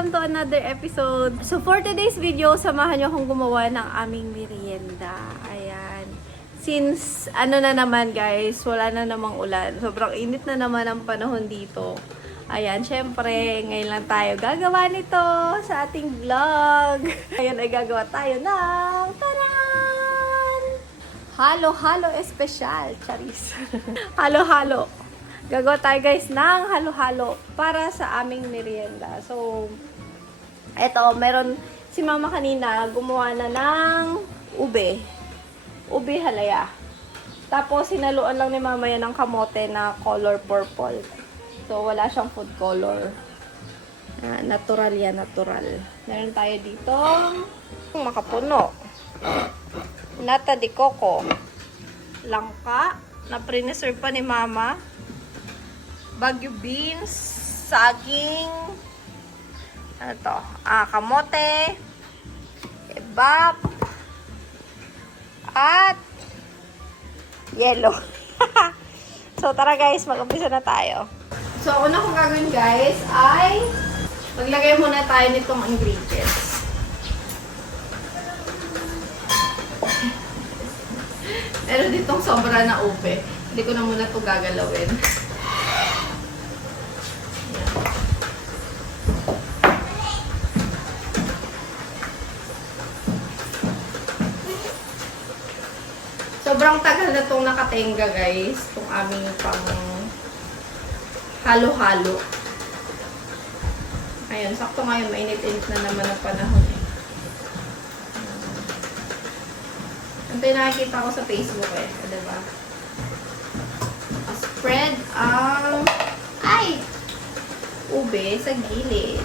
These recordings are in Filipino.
welcome to another episode. So for today's video, samahan nyo akong gumawa ng aming merienda. Ayan. Since, ano na naman guys, wala na namang ulan. Sobrang init na naman ang panahon dito. Ayan, syempre, ngayon lang tayo gagawa nito sa ating vlog. Ngayon ay gagawa tayo ng taran! Halo-halo espesyal, charis. Halo-halo. Gagawa tayo guys ng halo-halo para sa aming merienda. So, eto, meron si mama kanina gumawa na ng ube. Ube halaya. Tapos, sinaluan lang ni mama yan ng kamote na color purple. So, wala siyang food color. Natural yan, natural. Meron tayo dito makapuno. Nata de coco. Langka na pre-reserve pa ni mama. Baguio beans, saging, ano to, kamote, kebab, at yellow. So, tara guys, mag-umpisa na tayo. So, una kong gagawin guys ay maglagay muna tayo nitong ingredients. Meron ditong sobra na ube. Hindi ko na muna ito gagalawin. Sobrang tagal na itong nakatenga guys. Itong aming pang halo-halo. Ayun, sakto ngayon. Mainit-init na naman ang panahon eh. Ito yung nakikita ko sa Facebook eh. Diba? Spread ang ube sa gilid.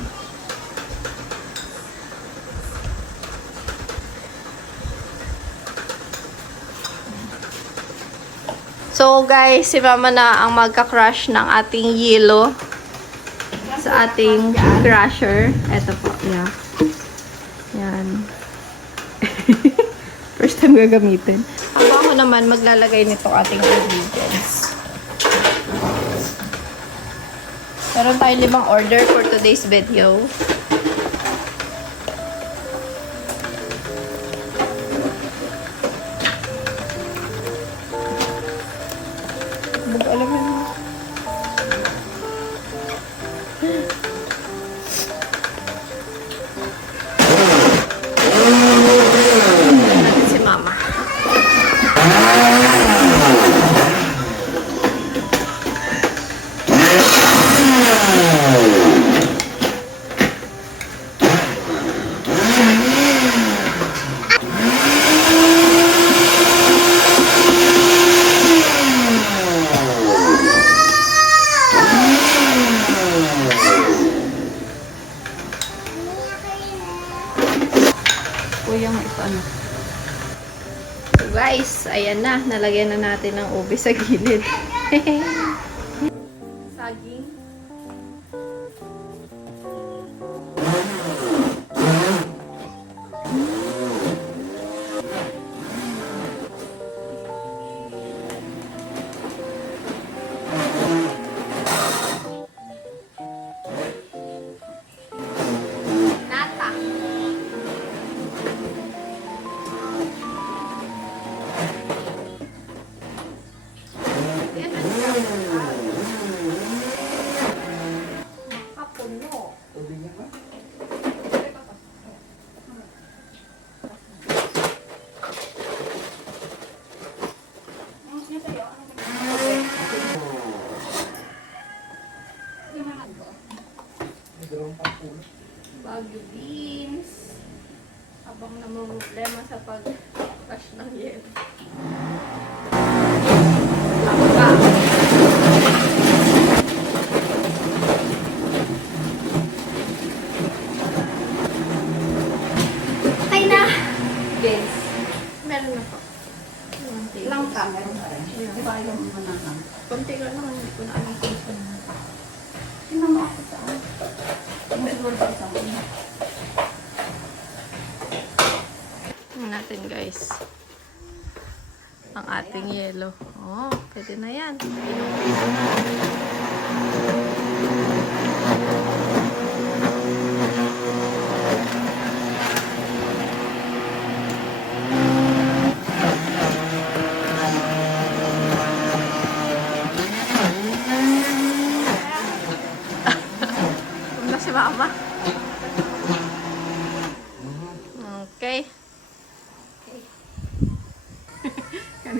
So guys, si mama na ang magka-crush ng ating yelo sa ating crusher. Ito po, yeah. Yan. First time gagamitin. Ako naman maglalagay nito ating ingredients. Meron tayong 5 order for today's video. Alam mo na. Natin si mama. So guys, ayan na. Nalagyan na natin ng ube sa gilid. Saging. Baguio beans. Habang namumblema sa pag-cash ng yen. Ay na! Beans. Meron na po. Langka. Konti ka lang. Hindi ko na alam kung saan. Tingnan mo ako saan. Natin guys ang ating yelo. Oh, pwede na yan. Pinong-pino na.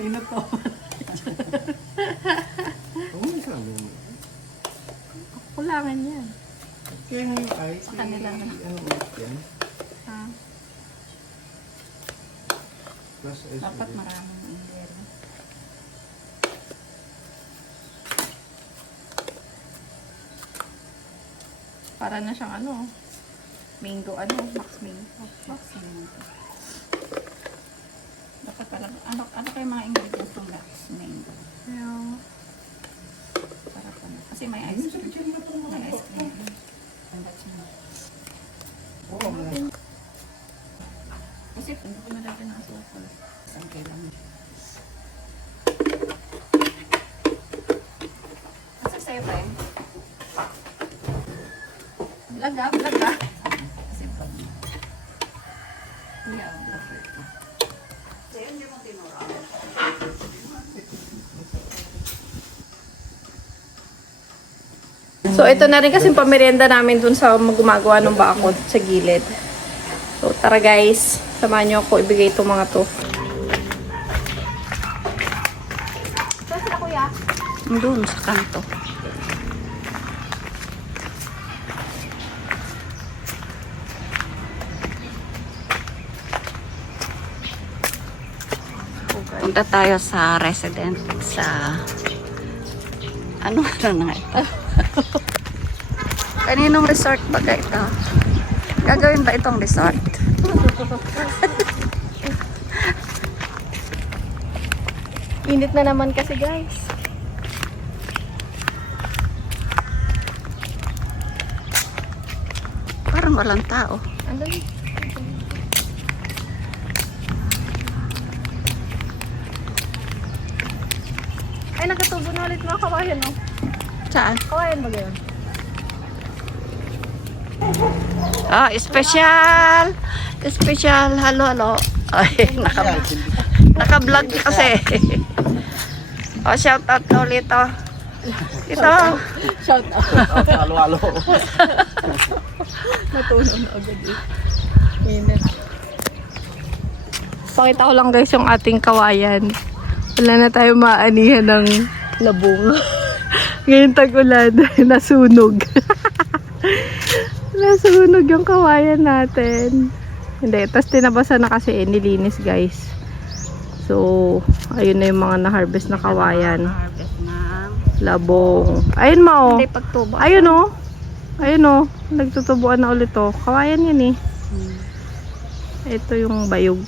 Inot ko. Oo, may kami. Kulangan yan. Kaya nga yung ice. Kanila na. Ano ulit yan? Ah. Plus ice. Dapat ulit. maraming ingredient. Para na siyang ano, mango, max mango. Vaccine. Dapat pala, ano kayo mga ingredients ng vaccine? Yeah. Para pala. Kasi may ice cream. May ice cream. Ang vaccine. Oo, mga. Kasi hindi ko nalagyan ng asukal. Isang kailangan. Kasi sa'yo pa eh. Laga. Kasi pag... Yeah, blacker ito. Sa'yo, hindi mo tinura. So, ito na rin kasi pamerienda namin dun sa gumagawa ng bakod sa gilid. So, tara guys. Samahan nyo ako ibigay itong mga to. Saan sila kuya? Doon sa kanto. Punta tayo sa resident sa ano na ito? Kaninong resort ba ito? Gagawin ba itong resort? Init na naman kasi guys. Parang walang tao. Andali. Ay, nagkatubo na ulit mga kawayan, no? Saan? Kawayan ba ganyan? Ah, special! Special! Halo. Ay, naka-vlog kasi. Oh, shout out ulit oh. Ito. Shout out. Halo-halo. Natunaw na agad eh. Init. Pakita ko lang guys yung ating kawayan. Wala na tayo maanihan ng labong. Ngayon tag-ulan, nasunog. Nasunog yung kawayan natin. Hindi, tapos tinabasa na kasi nilinis guys. So, ayun na yung mga na-harvest na kawayan. Harvest ng Labong. Ayun ma oh. hindi pagtubo. Ayun oh. Ayun oh. Nagtutubuan na ulit oh. Kawayan yan eh. Ito yung bayog.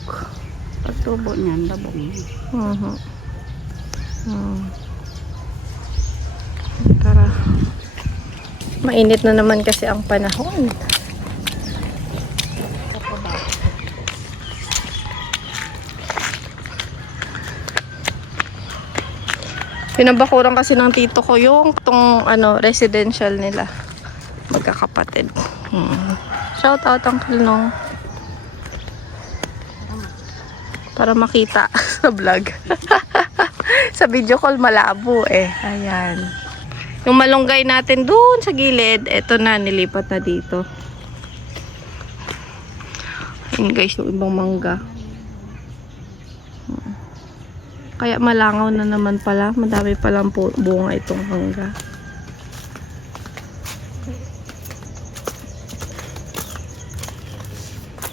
Pagtubo niyan, labong. Tara. Mainit na naman kasi ang panahon. Pinabakuran kasi ng tito ko yung residential nila. Magkakapatid. Shout out ang Nong. Para makita sa vlog. Sa video call malabo eh. Ayan. Yung malunggay natin doon sa gilid, eto na, nilipat na dito. Ayan guys, yung ibang mangga. Kaya malangaw na naman pala. Madami palang bunga itong mangga.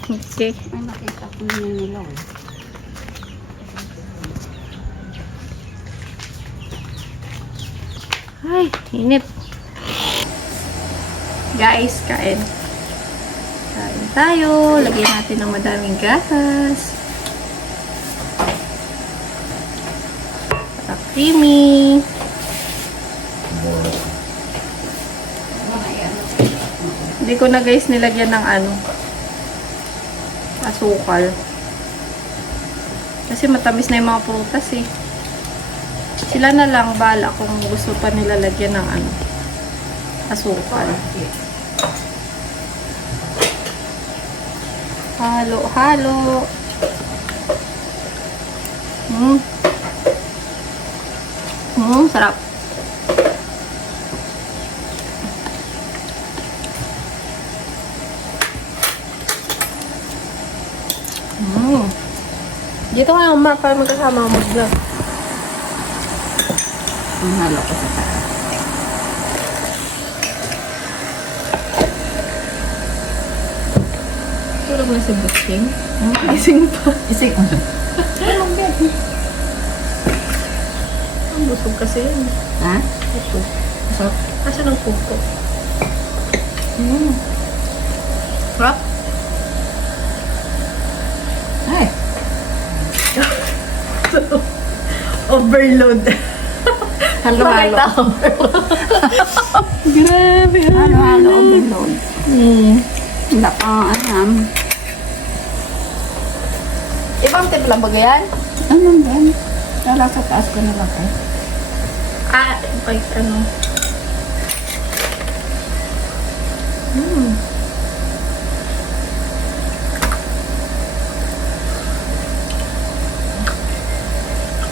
Okay. May nakita ko na nila eh. Ay, init. Guys, kain. Kain tayo. Lagyan natin ng madaming gatas. Para creamy. Hindi ko na guys nilagyan ng asukal. Kasi matamis na yung mga prutas eh. Sila na lang bala kung gusto pa nila lagyan ng asukal. Halo. Sarap. Dito kayo, Mark, para magkasama mo vlog. Ang halo ko sa taas. Tulog na si Butsing. Gising pa. Isig mo. Anong bed? Ang busog kasi yun. Ha? Ito. So, Kasi ng kuko. Rap? ay. Overload. Halo-halo. Grabe. Halo-halo overload. Wala pa alam. Ibang timpla ba yan? Ano din? Wala sa taas ko nilagay. Like ano.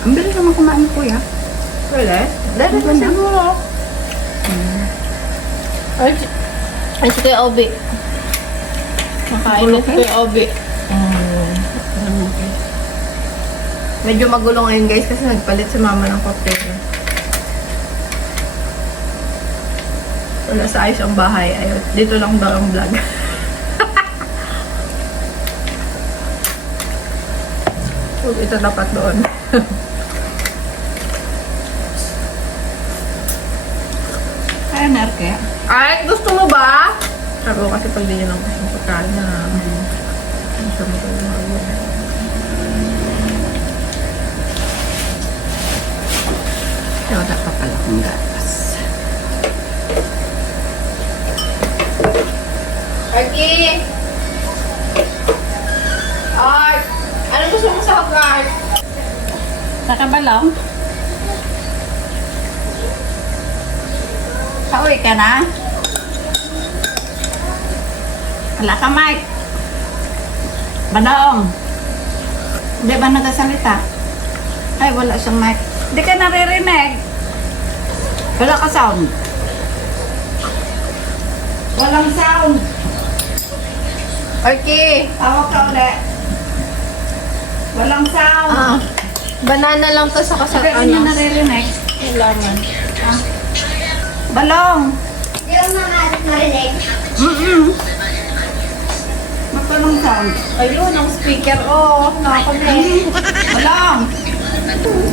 Ang bilis naman kumain kuya. Wala? Dahil na siguro. Ay, si Kuya Obi. Makainit Kuya Obi. Medyo magulo ngayon guys kasi nagpalit si mama ng container. Wala sa ayos ang bahay. Ayun, dito lang daw ang vlog. So, ito dapat doon. Kaya narke. Ay, gusto mo ba? Sabi ko kasi pag di nyo lang gusto ng pagkain na gusto mo ito yung mga Wala pa pala kong gatas. Arky! Art! Ano gusto mo sa Art? Sa kabalong? Pauwi ka na? Wala ka, Mike. Badong. Hindi ba nagsasalita? Ay, wala siyang mic. Hindi ka naririnig. Wala ka sound. Walang sound. Arky! Tawag ka ulit. Walang sound. Banana lang to sa Sabi ko niya naririnig. Kailangan. Balong. Hindi ko narinig. Magtanong sound. Ayun, ang speaker. Oh, nakakonect. Balong.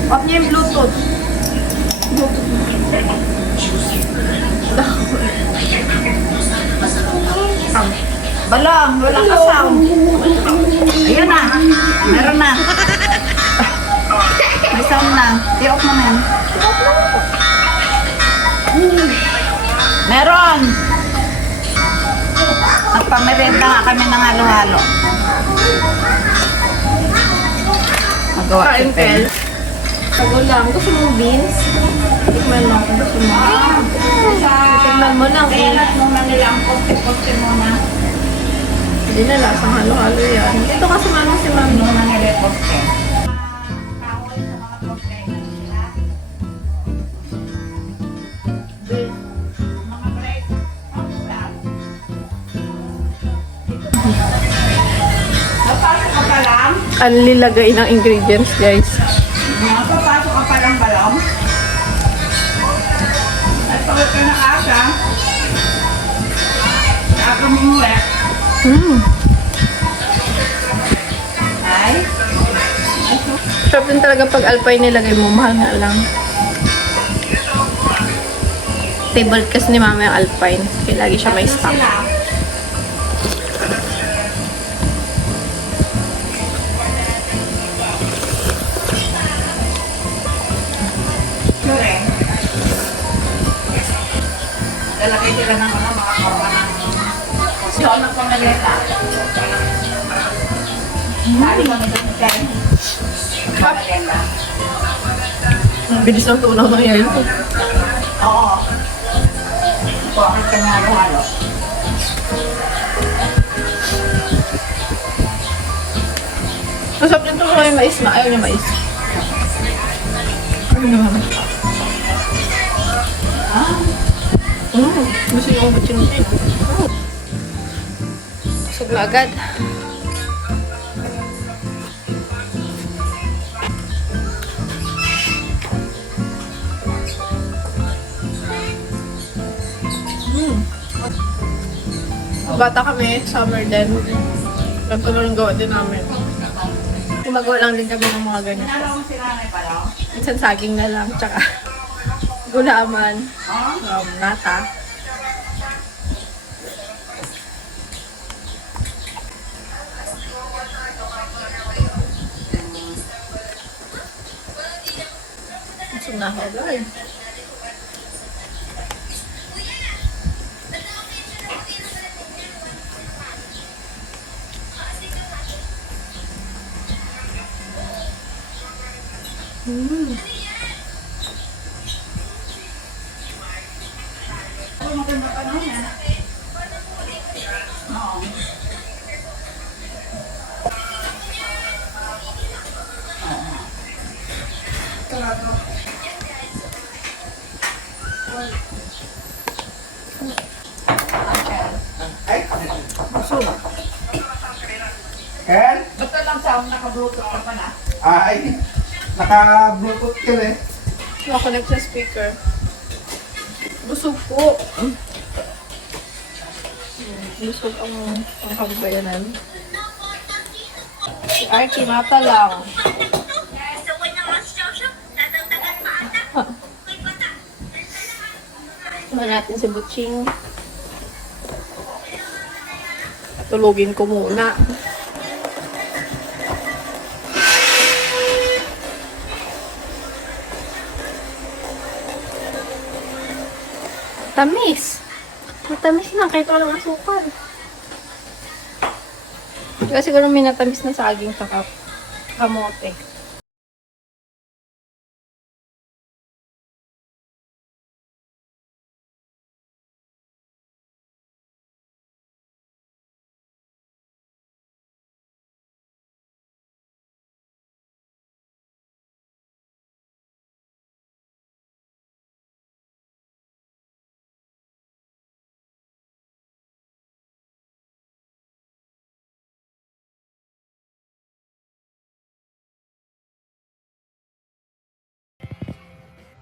Off niya yung Bluetooth. Balong. Wala ka sound. Ayun na. Meron na. May sound na. I-off mo na yan. Meron. Nagpamerenda nga kami ng halo-halo. Magawa si Kain, Pen. Pel. Sago lang. Gusto mong beans? Tikman mo kung gusto mo. Tikman mo lang. Kailan mo na nila ang konti-konti mo na. Hindi na lasang halo-halo yan. Ito kasi manong si mami. Ano na nila konti. Napasok ka pa lang? Ang lilagay ng ingredients, guys. Napapasok ka pa lang balong? Ay, pagod ka na asa. Ako mumuwi. Ay? Sarap din talaga pag alpine nilagay mo. Mahal nga lang. Favorite kasi ni mama yung alpine. Kaya lagi siya may stock. Sila. Correct. Lalagay sila ng mga kawa ng siyon ng pamaleta. Sabi ko nito ni Ken. Pamaleta. Bilis ng tunaw ng yayo. Oo. Bakit ka nga halo-halo? Masarap din tunaw yung mais na. Ayaw niya mais. Ano naman? Gusto niyo kong butsin. Busog na agad. bata kami, summer din. Ganito lang yung gawa din namin. Gumagawa lang din kami ng mga ganito. Minsan saging na lang, tsaka gulaman, nata. Gusto na ako lang. Ken? Basta lang sound, naka-bluetooth ka pa na. Ay, naka-bluetooth ka eh. Nakakonect sa speaker. Busog po. Busog ang kabayanan. Si Archie mata lang. Tumahan natin si Butching. Tulugin ko muna. Tamis. Matamis na kahit walang asukal. Diba siguro may natamis na saging sa kamote.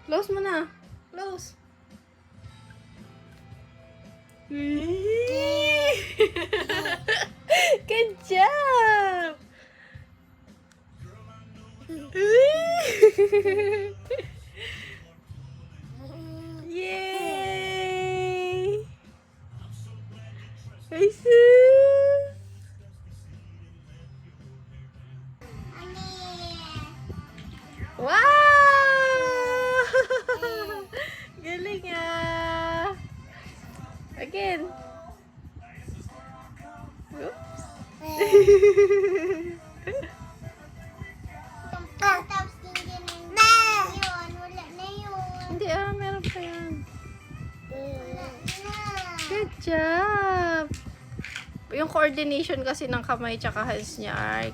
Close mo na. Close. Good job! Yay! Jesus! Wow! Galing ah! Again. Oops. Tapos hindi na yun. Wala na yun. Hindi ah, meron pa yan. Wala na. Good job! Yung coordination kasi ng kamay tsaka hands niya, Ark.